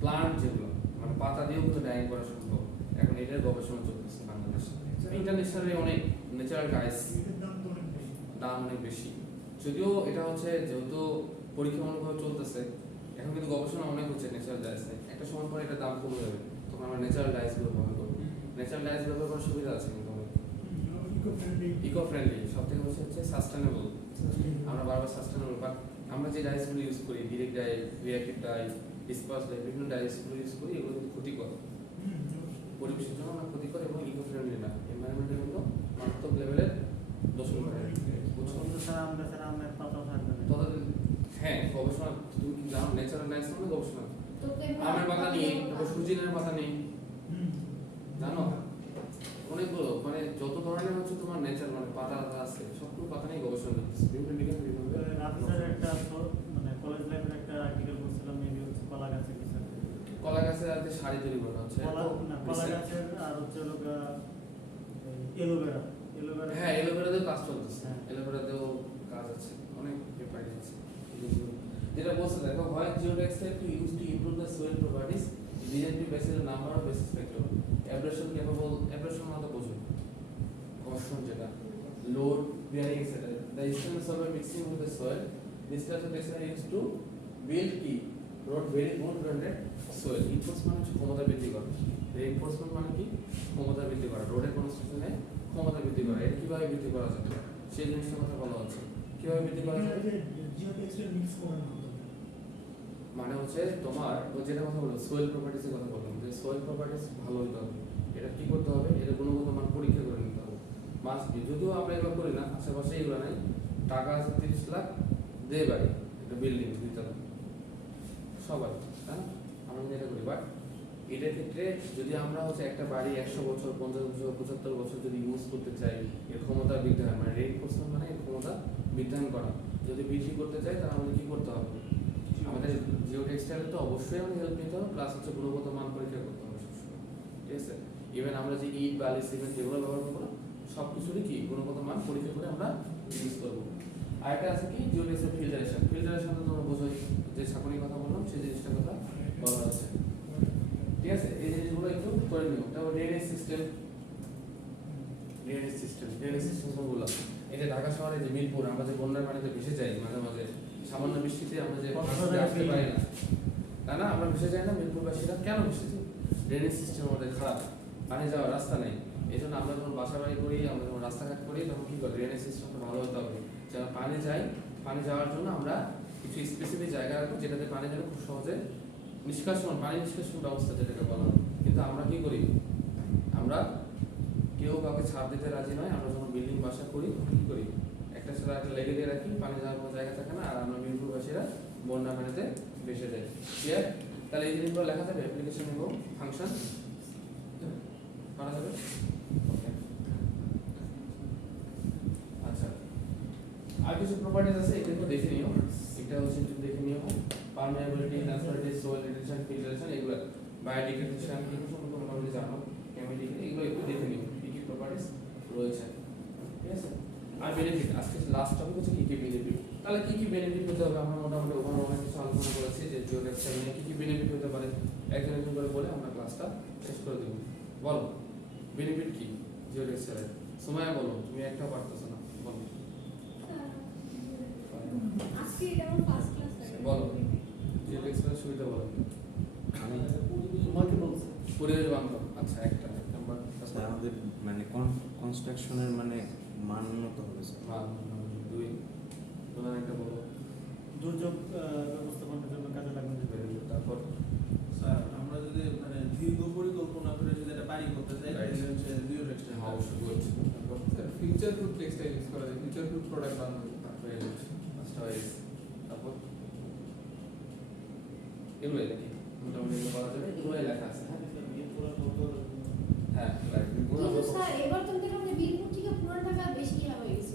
প্লান্ট যেগুলো মানে পাতা দিয়েও কিন্তু ডাইং করা সম্ভব, এখন এটার গবেষণা চলতেছে বাংলাদেশে। ইন্টারন্যাশনালি অনেক ন্যাচারাল ডাইস এটার দাম তো অনেক বেশি। দাম অনেক বেশি, যদিও এটা হচ্ছে যেহেতু পরীক্ষামূলকভাবে চলতেছে, এখন কিন্তু গবেষণা অনেক হচ্ছে ন্যাচারাল ডাইসে। একটা সময় পরে এটা দাম কমে যাবে, তখন আমরা ন্যাচারাল ডাইসগুলো ব্যবহার করবো। ন্যাচারাল ডাইস ব্যবহার করার সুবিধা আছে কিন্তু অনেক, ইকো ফ্রেন্ডলি, সব থেকে হচ্ছে সাস্টেনেবল। আমরা বারবার সাস্টেনেবল, বাট আমরা যে ডাইসগুলো ইউজ করি, direct die, reactive die, disperse die, বিভিন্ন ডাইসগুলো ইউজ করি, এগুলো কিন্তু ক্ষতিকর, পরিবেশের জন্য আমরা ক্ষতিকর এবং ইকো ফ্রেন্ডলি না, এনভায়রনমেন্টের কিন্তু মারাত্মক লেভেলের দূষণ করে। বুঝছো? স্যার আমরা স্যার আমের পাতা থাকবে না। ততদিন হ্যাঁ গবেষণা, তুমি কি জানো ন্যাচারাল ডাইস মানে গবেষণা, তো আমের পাতা নিয়ে, তারপর সুজিনের পাতা নিয়ে, জানো অনেকগুলো মানে যত ধরনের হচ্ছে তোমার নেচার মানে পাতা আছে, সবগুলো পাতা নিয়ে গবেষণা করতেছে বিভিন্ন বিজ্ঞান বিভিন্ন রাতে স্যার একটা মানে কলেজ লাইফের একটা আর্টিকেল পড়ছিলাম, মেবি হচ্ছে কলা গাছের কিছু। কলা গাছের আর শাড়ি তৈরি করা হচ্ছে কলা গাছের আর হচ্ছে এলোভেরা। এলোভেরা হ্যাঁ এলোভেরাতেও কাজ চলতেছে, হ্যাঁ। এলোভেরাতেও কাজ আছে, অনেক পেপার আছে। যেটা বলছে দেখো, হয় geotextile to use to improve the soil properties relative basis number of basis factor abrasion capable, abrasion মানে বোঝো ঘর্ষণ, যেটা load bearing etc. The instruments of mixing with the soil, this type of textile is used to build কি road very good grounded soil. Reinforcement হচ্ছে ক্ষমতা বৃদ্ধি করা, reinforcement মানে কি ক্ষমতা বৃদ্ধি করা, রোডের কনস্ট্রাকশনে ক্ষমতা বৃদ্ধি করা। এটা কিভাবে বৃদ্ধি করা যাবে সেই জিনিসটার কথা বলা হচ্ছে, কিভাবে বৃদ্ধি করা যাবে জিওটেক্সটাইল মিক্স করার মাধ্যমে। মানে হচ্ছে তোমার ও যেটা কথা বললো সোয়েল প্রপার্টিসের কথা বললাম, যে সোয়েল প্রপার্টিস ভালো হতে হবে, এটা কি করতে হবে, এটা গুণগত মান পরীক্ষা করে নিতে হবে, মাস্ট বি। যদিও আমরা এগুলো করি না, আশেপাশে এগুলো নাই, টাকা আছে 30 লাখ দে বাড়ি একটা বিল্ডিং দুইতলা সবাই, হ্যাঁ আমরা যেটা করি। বাট এটার ক্ষেত্রে যদি আমরা হচ্ছে একটা বাড়ি 100 বছর 50 বছর 75 বছর যদি ইউজ করতে চাই, এর ক্ষমতা বৃদ্ধায়ন মানে রেইনফোর্সমেন্ট মানে এর ক্ষমতা বৃদ্ধায়ন করা, যদি বৃদ্ধি করতে চাই তাহলে আমাদের কি করতে হবে, আমাদের জিওটেক্সটাইলে তো অবশ্যই আমাদের হেল্প নিতে হবে, প্লাস হচ্ছে গুণগত মান পরীক্ষা করতে হবে সবসময়, ঠিক আছে। ইভেন আমরা যে ইট বালি সিমেন্ট যেগুলো ব্যবহার করবো সব কিছুরই কি গুণগত মান পরীক্ষা করে আমরা ইউজ করবো। আর একটা আছে কি জিওটেক্সের ফিল্টারেশন, ফিল্টারেশন তো তোমরা বোঝোই, যে ছাঁকনির কথা বললাম সেই জিনিসটার কথা বলা হচ্ছে, ঠিক আছে। এই জিনিসগুলো একটু করে নিও। তারপর ড্রেনেজ সিস্টেম, ড্রেনেজ সিস্টেম কোনগুলো, এই যে ঢাকা শহরে যে মিরপুর, আমরা যে বন্যার পানিতে ভেসে যাই মাঝে মাঝে, সামান্য বৃষ্টিতে আমরা যে আসতে পারি না, না না আমরা ভেসে যাই না, মিরপুরবাসীরা কেন ভেসে যাই, ড্রেনেজ সিস্টেম আমাদের খারাপ, পানি যাওয়ার রাস্তা নেই। এই জন্য আমরা যখন বাসা বাড়ি করি, আমরা যখন রাস্তাঘাট করি, তখন কি করি, ড্রেনেজ সিস্টেমটা ভালো হতে হবে, যেন পানি যায়। পানি যাওয়ার জন্য আমরা কিছু স্পেসিফিক জায়গা রাখবো, যেটাতে পানি যেন খুব সহজে নিষ্কাশন, পানি নিষ্কাশন ব্যবস্থা যেটাকে বলা হয়। কিন্তু আমরা কি করি, আমরা কেউ কাউকে ছাড় দিতে রাজি নয়, আমরা যখন বিল্ডিং বাসা করি কি করি, একটা সাথে একটা লেগে দিয়ে রাখি, পানি যাওয়ার কোনো জায়গা থাকে না, আর আমরা মিরপুরবাসীরা বন্যা পানিতে ভেসে যাই। ক্লিয়ার? তাহলে এই জিনিসগুলো লেখা যাবে অ্যাপ্লিকেশন এবং ফাংশন করা যাবে। ওকে, আচ্ছা আর কিছু প্রপার্টিজ আছে, এগুলো একটু দেখে নিও, এটা হচ্ছে একটু দেখে নিও, permeability, transparency, Soyel retention, filtration, এগুলো বায়োডিগ্রেডেশন, এগুলো সম্পর্কে মোটামুটি জানো, কেমিক্যাল, এগুলো একটু দেখে নিও কি কি প্রপার্টিজ রয়েছে, ঠিক আছে। আর বেনিফিট, আজকে লাস্ট টপিক হচ্ছে কি কি বেনিফিট। তাহলে কি কি বেনিফিট হতে হবে, আমরা মোটামুটি ওখানে অনেক কিছু আলোচনা করেছি যে জিওটেক্সটাইল নিয়ে কি কি বেনিফিট হতে পারে, একজন একজন করে বলে আমরা ক্লাসটা শেষ করে দেবো। বলো বেনিফিট কি জিওটেক্সটাইলের, সময় বলো, তুমি একটাও পারতেছো না, বলো আজকে এটা আমার ফার্স্ট ক্লাস বলো জিওটেক্সটাইলের সুবিধা বলো। আমি তোমাকে বলছে পরিবেশ বান্ধব, আচ্ছা একটা নাম্বার স্যার আমাদের মানে কনস্ট্রাকশনের মানে মান উন্নত হবে স্যার। দুই প্রধান একটা বলো। দুর্যোগ ব্যবস্থাপনার জন্য কাজে লাগানো যেতে পারে। তারপর স্যার আমরা যদি মানে দীর্ঘ পরিকল্পনা করে যদি একটা বাড়ি করতে চাই Right. তাহলে হচ্ছে জিও টেক্সটাইল হাউস গুড। তারপর sir future proof textile use করা যায়, ফিউচার প্রুফ প্রোডাক্ট বানানো যায়। তারপরে পাঁচটা হয়েছে। তারপর এগুলো নাকি মোটামুটি এগুলো বলা যাবে, এগুলোই লেখা আছে। হ্যাঁ রাইট। কিন্তু স্যার এবার তো দেখলাম যে বীরপুর থেকে পুরান ঢাকা বেশি ইয়া হয়ে গেছে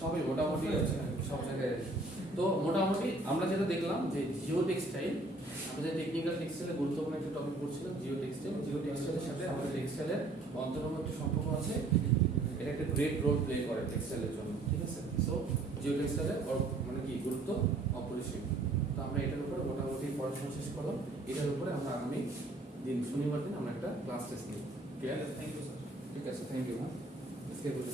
সবই মোটামুটি আছে সব জায়গায়। তো মোটামুটি আমরা যেটা দেখলাম যে জিও টেক্সটাইল, আমাদের টেকনিক্যাল টেক্সটাইলের গুরুত্বপূর্ণ একটা টপিক পড়ছিলাম জিও টেক্সটাইলের সাথে আমাদের টেক্সটাইলের অন্তরঙ্গ একটা সম্পর্ক আছে। এটা একটা গ্রেট রোল প্লে করে টেক্সটাইলের জন্য, ঠিক আছে। সো জিও টেক্সটাইলের মানে কি গুরুত্ব অপরিসীম। তো আমরা এটার উপরে মোটামুটি পড়াশোনা শেষ করলাম। এটার উপরে আমরা আগামী দিন শনিবার দিন আমরা একটা ক্লাস টেস্ট নিই। ক্লিয়ার? Thank you sir. ঠিক আছে, থ্যাংক ইউ। আজকে বুঝে